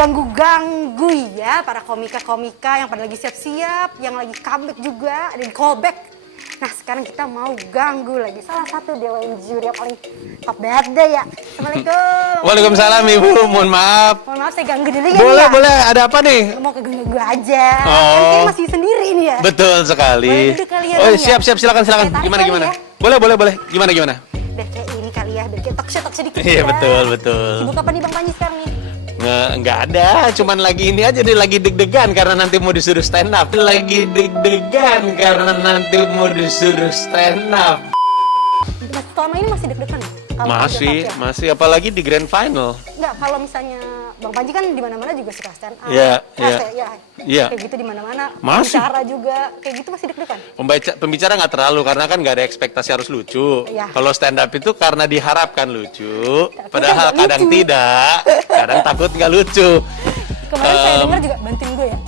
ganggu-ganggu ya para komika-komika yang pada lagi siap-siap, yang lagi comeback juga, ada di callback. Nah sekarang kita mau ganggu lagi salah satu dewan juri yang paling top banget deh ya. Assalamualaikum. Waalaikumsalam Ibu, mohon maaf. Mohon maaf saya ganggu dulu ya. Boleh, ya. boleh. Ada apa nih? Mau ke ganggu aja. Oh. Kan kayak masih sendiri nih ya. Betul sekali. Boleh duduk kali ya, Oh Bang, siap, ya? siap, silakan. Saya tarik Gimana, kali gimana? ya. Boleh. Gimana? Biar kayak ini kali ya, biar kayak talk show dikit. Iya, ya. betul. Sibuk apa nih Bang Panji sekarang nih? Nggak ada, cuman lagi ini aja nih, lagi deg-degan karena nanti mau disuruh stand up. Lagi deg-degan karena nanti mau disuruh stand up. Selama ini masih deg-degan ya? Kalau udah Masih, apalagi di grand final. Enggak, kalau misalnya Bang Panji kan di mana-mana juga suka stand up. Iya. Kayak gitu di mana-mana. Masih. Bicara juga, kayak gitu masih deg-degan. Pembicara nggak terlalu karena kan nggak ada ekspektasi harus lucu. Iya. Kalau stand up itu karena diharapkan lucu, Tapi padahal nggak kadang lucu. tidak, kadang takut nggak lucu. Kemarin saya dengar juga bantuin gue ya,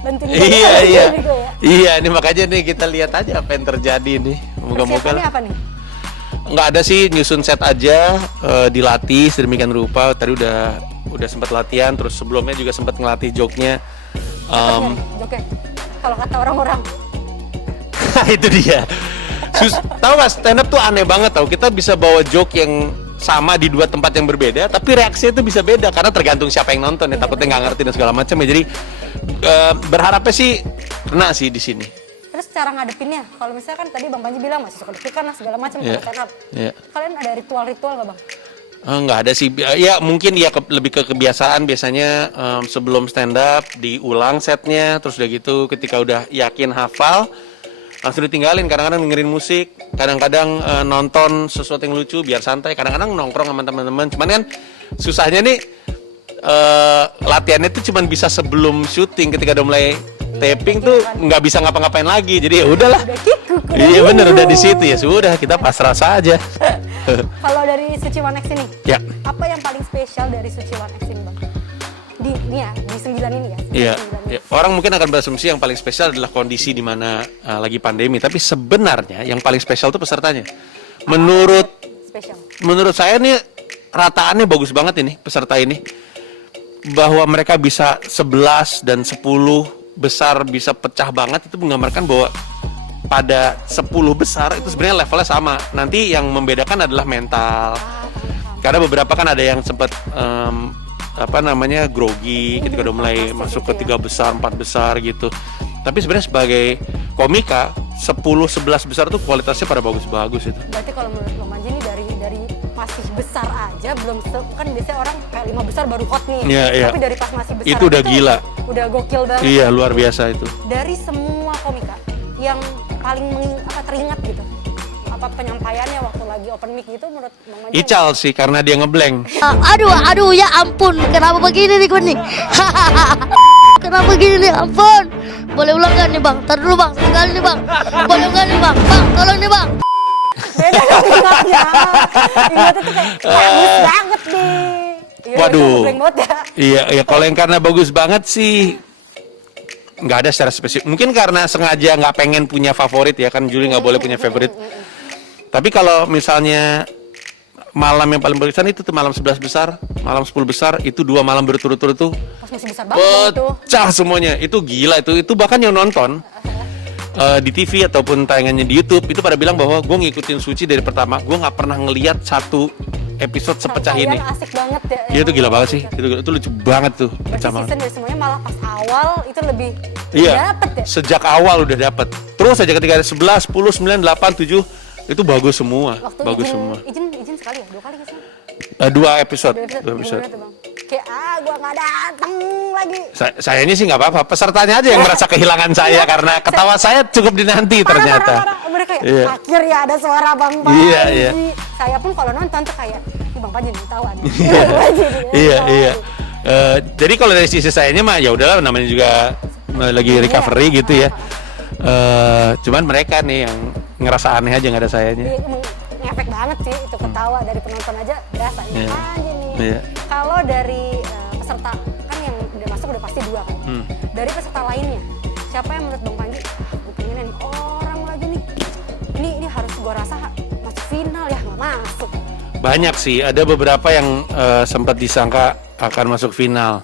Iya, ini makanya nih kita lihat aja apa yang terjadi nih. Moga-moga Persiapannya apa nih? nggak ada sih, nyusun set aja, dilatih sedemikian rupa. Tadi udah sempat latihan, terus sebelumnya juga sempat ngelatih joke-nya. Oke. Kalau kata orang-orang. Itu dia. Tahu nggak, stand up tuh aneh banget tau. Kita bisa bawa joke yang sama di dua tempat yang berbeda, tapi reaksinya itu bisa beda karena tergantung siapa yang nonton ya. Takutnya nggak ngerti dan segala macam ya. Jadi berharapnya sih kena sih di sini. Terus cara ngadepinnya, kalau misalnya kan tadi Bang Panji bilang masih suka deg-degan lah segala macam Iya. kalau stand up. Iya. Kalian ada ritual-ritual nggak Bang? Nggak ada sih, ya mungkin ya lebih ke kebiasaan biasanya. Sebelum stand up diulang setnya, terus udah gitu ketika udah yakin hafal langsung ditinggalin. Kadang-kadang dengerin musik, kadang-kadang nonton sesuatu yang lucu biar santai, kadang-kadang nongkrong sama teman-teman. Cuman kan susahnya nih latihannya tuh cuman bisa sebelum syuting, ketika udah mulai taping tuh nggak bisa ngapa-ngapain lagi, jadi ya udahlah. Udah kikuk. Iya bener, udah di situ ya sudah, kita pasrah saja. Kalau dari Suci One X ini, Ya. apa yang paling spesial dari Suci One X ini Bang? Di 9 ini ya? Iya, 9 ini. ya. Orang mungkin akan berasumsi yang paling spesial adalah kondisi di mana lagi pandemi, tapi sebenarnya yang paling spesial itu pesertanya. Spesial. Menurut saya nih rataannya bagus banget ini peserta ini, bahwa mereka bisa 11 dan 10 besar bisa pecah banget, itu menggambarkan bahwa pada 10 besar itu sebenarnya levelnya sama. Nanti yang membedakan adalah mental. Karena beberapa kan ada yang sempat grogi ketika udah mulai masuk ke 3 besar, 4 besar gitu. Tapi sebenarnya sebagai komika 10-11 besar tuh kualitasnya pada bagus-bagus itu. Berarti kalau menurut Bang Panji ini dari masih besar aja belum kan biasanya orang kayak 5 besar baru hot nih. Iya. Tapi dari pas masih besar Itu udah gila. Udah gokil banget. Iya, luar biasa itu. Dari semua komika yang paling teringat gitu. Apa penyampaiannya waktu lagi open mic gitu menurut Bang Panji? Ical sih karena dia ngeblank. Aduh ya ampun, kenapa begini nih gue nih? Kenapa begini nih, ampun. Boleh ulang kan nih Bang? Ntar dulu Bang, sekali nih Bang. Boleh ulang nih Bang? Bang, tolong nih Bang. Beda dong ingatnya. Ingatnya tuh kayak bagus banget nih. Iya, Waduh. itu ngeblank banget ya. Iya, kalau yang karena bagus banget sih nggak ada secara spesifik. Mungkin karena sengaja nggak pengen punya favorit ya, kan Juli nggak boleh punya favorit. Tapi kalau misalnya malam yang paling berkesan itu tuh malam 11 besar, malam 10 besar, itu 2 malam berturut-turut tuh Pas masih besar banget itu. pecah semuanya. Itu gila itu bahkan yang nonton di TV ataupun tayangannya di YouTube itu pada bilang bahwa gue ngikutin Suci dari pertama, gue nggak pernah ngelihat satu episode sepecah ini. Asik banget ya. Iya itu gila banget sih, itu lucu banget tuh. Berarti Pecah banget. season dari semuanya malah pas awal itu lebih Iya, dapet ya. sejak awal udah dapet. Terus aja ketika ada 11, 10, 9, 8, 7 itu bagus semua, Waktu bagus izin, semua. izin sekali ya, 2 kali gitu. 2 episode, 2 Gimana episode. tuh, Bang? Kayak gua nggak datang lagi. Sayanya sih nggak apa-apa, pesertanya aja yang merasa kehilangan saya karena ketawa saya cukup dinanti ternyata. Parah. Mereka kayak Iya. akhirnya ada suara Bang Panji. Iya. Saya pun kalau nonton tuh kayak, ini Bang Panji nih tahu nih. Iya. Jadi kalau dari sisi sayanya mah ya udahlah, namanya juga lagi recovery gitu ya. Cuman mereka nih yang ngerasa aneh aja nggak ada sayanya. Ngefek banget sih itu ketawa dari penonton aja berasa ini Iya. aja nih. Iya. Kalau dari peserta kan yang udah masuk udah pasti 2 kan. Dari peserta lainnya siapa yang menurut Bang Panji gue pengen nih orang lagi nih ini harus gua rasa masuk final ya, nggak masuk. Banyak sih, ada beberapa yang sempat disangka akan masuk final.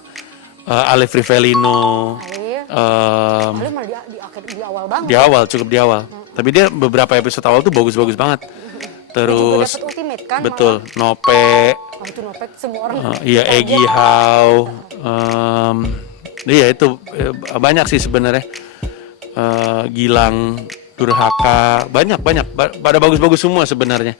Alif Rivellino. Alif. Alif malah di awal banget. Di awal, cukup di awal. Tapi dia beberapa episode awal tuh bagus-bagus banget. Terus dapat ultimate kan? betul, Nope. Oh, itu Nopek semua orang. Iya, Egi Hao. Iya itu banyak sih sebenarnya. Gilang Durhaka, banyak pada bagus-bagus semua sebenarnya.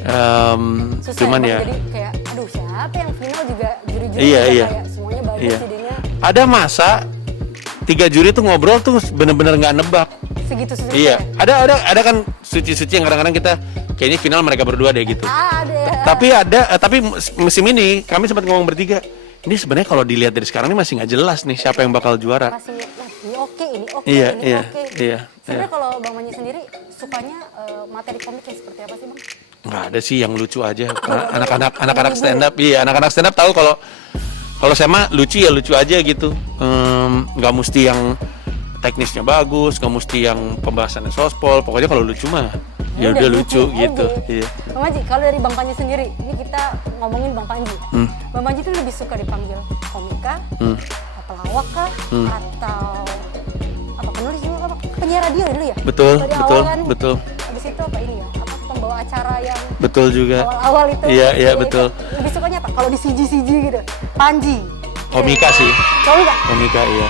Susah Cuman ya. Jadi kayak aduh siapa yang final juga juri-juri Iya, juga iya. kayak semuanya bagus Iya. jadinya Ada masa 3 juri tuh ngobrol tuh bener-bener nggak nebak. segitu Iya, ada kan suci-suci yang kadang-kadang kita kayaknya final mereka berdua deh gitu. Ada. Tapi musim ini kami sempat ngomong bertiga. Ini sebenarnya kalau dilihat dari sekarang ini masih nggak jelas nih siapa yang bakal juara. Masih ini oke, ini oke, Iya, ini iya, oke. iya, Sebenarnya iya. kalau Bang Manji sendiri sukanya materi komik yang seperti apa sih, Bang? Nggak ada sih yang lucu aja. Anak-anak stand up, iya anak-anak stand up tahu kalau saya mah lucu ya lucu aja gitu. Nggak mesti yang teknisnya bagus, nggak mesti yang pembahasannya sospol. Pokoknya kalau lucu mah ya udah lucu gitu. aja. Iya. Bang Manji, kalau dari Bang Panji sendiri, ini kita ngomongin Bang Panji. Bang Panji tuh lebih suka dipanggil komika, pelawak kah, atau apa penulis juga apa? Penyiar radio dulu ya? Betul, Dari betul, awal kan, betul. Habis itu apa ini ya? Apa pembawa acara yang Betul juga. awal-awal itu? Iya, iya, Itu. betul. Lebih sukanya apa? Kalau di CG gitu, Panji. Komika sih. Komika. Komika iya.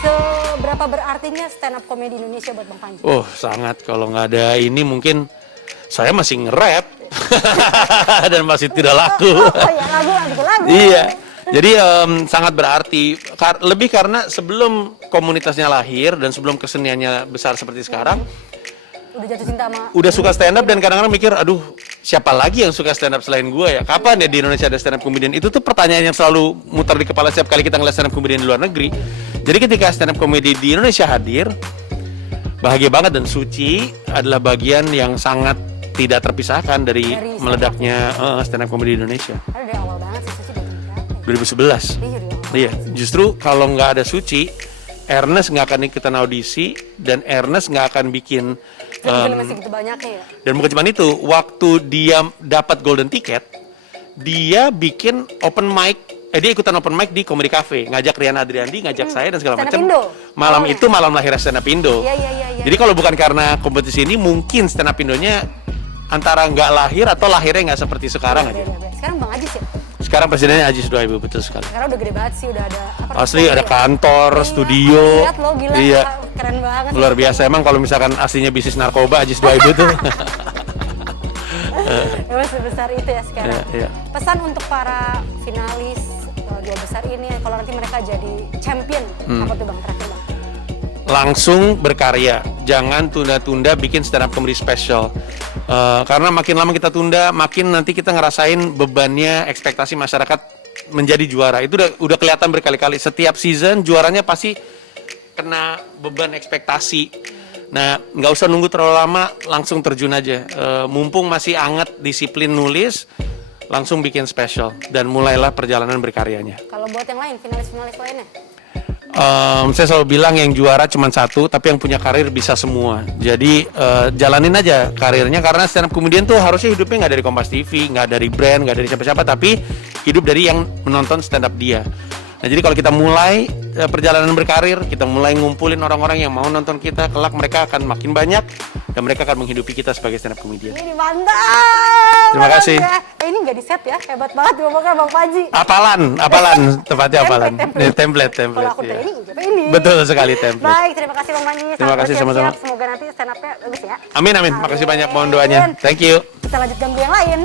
Seberapa berartinya stand up komedi Indonesia buat Bang Panji? Oh sangat, kalau nggak ada ini mungkin saya masih nge-rap dan masih tidak laku. Oh ya, bikin lagu. Iya, jadi sangat berarti. Lebih karena sebelum komunitasnya lahir dan sebelum keseniannya besar seperti sekarang, Udah jatuh cinta sama udah suka stand up dan kadang-kadang mikir, aduh siapa lagi yang suka stand up selain gue ya? Kapan ya di Indonesia ada stand up comedian? Itu tuh pertanyaan yang selalu muter di kepala setiap kali kita ngeliat stand up comedian di luar negeri. Jadi ketika stand up comedy di Indonesia hadir, bahagia banget dan Suci adalah bagian yang sangat tidak terpisahkan dari meledaknya stand up comedy di Indonesia. Karena dari awal banget sih Suci dari berapa? 2011. Iya, dari awal. Iya, justru kalau nggak ada Suci, Ernest nggak akan ikutan audisi dan Ernest nggak akan bikin. Film masih gitu banyaknya ya. Dan bukan cuma itu, waktu dia dapat golden ticket, dia bikin open mic. Dia ikutan open mic di Comedy Cafe, ngajak Rian Adriandi, ngajak saya dan segala Stand Up macam. Indo. Malam Awalnya. itu malam lahir Stand Up Indo. Iya. Jadi kalau bukan karena kompetisi ini, mungkin Stand Up Indonya antara nggak lahir atau lahirnya nggak seperti sekarang aja. Beda. Sekarang Bang Ajis ya? Sekarang presidennya Ajis Doaibu, betul sekali. Sekarang udah gede banget sih, udah ada apa? Asli ada ya? kantor, Iya, studio. Lihat lo gila, Iya. keren banget. Luar biasa emang kalau misalkan aslinya bisnis narkoba Ajis Doaibu tuh. Ya, sebesar itu ya sekarang. Iya. Pesan untuk para finalis dua besar ini, kalau nanti mereka jadi champion, apa tuh Bang terakhir Bang? Langsung berkarya, jangan tunda-tunda bikin stand up comedy special. Karena makin lama kita tunda, makin nanti kita ngerasain bebannya ekspektasi masyarakat menjadi juara. Itu udah kelihatan berkali-kali. Setiap season juaranya pasti kena beban ekspektasi. Nah, nggak usah nunggu terlalu lama, langsung terjun aja. Mumpung masih anget disiplin nulis, langsung bikin special dan mulailah perjalanan berkaryanya. Kalau buat yang lain, finalis-finalis lainnya? Saya selalu bilang yang juara cuma satu, tapi yang punya karir bisa semua. Jadi jalanin aja karirnya, karena stand up comedian tuh harusnya hidupnya nggak dari Kompas TV, nggak dari brand, nggak dari siapa-siapa, tapi hidup dari yang menonton stand up dia. Nah jadi kalau kita mulai perjalanan berkarir, kita mulai ngumpulin orang-orang yang mau nonton kita, kelak mereka akan makin banyak dan mereka akan menghidupi kita sebagai stand up comedian. Ini mantap! Terima kasih. Ini nggak di set ya, hebat banget ngomongnya Bang Panji. Apalan, tepatnya apalan. Template. Template. Kalau aku Iya. ini. Betul sekali template. Baik, terima kasih Bang Panji. Terima kasih sama-sama. Semoga nanti stand up-nya bagus ya. Amin. Makasih banyak, mohon doanya. Thank you. Kita lanjut ganggu yang lain.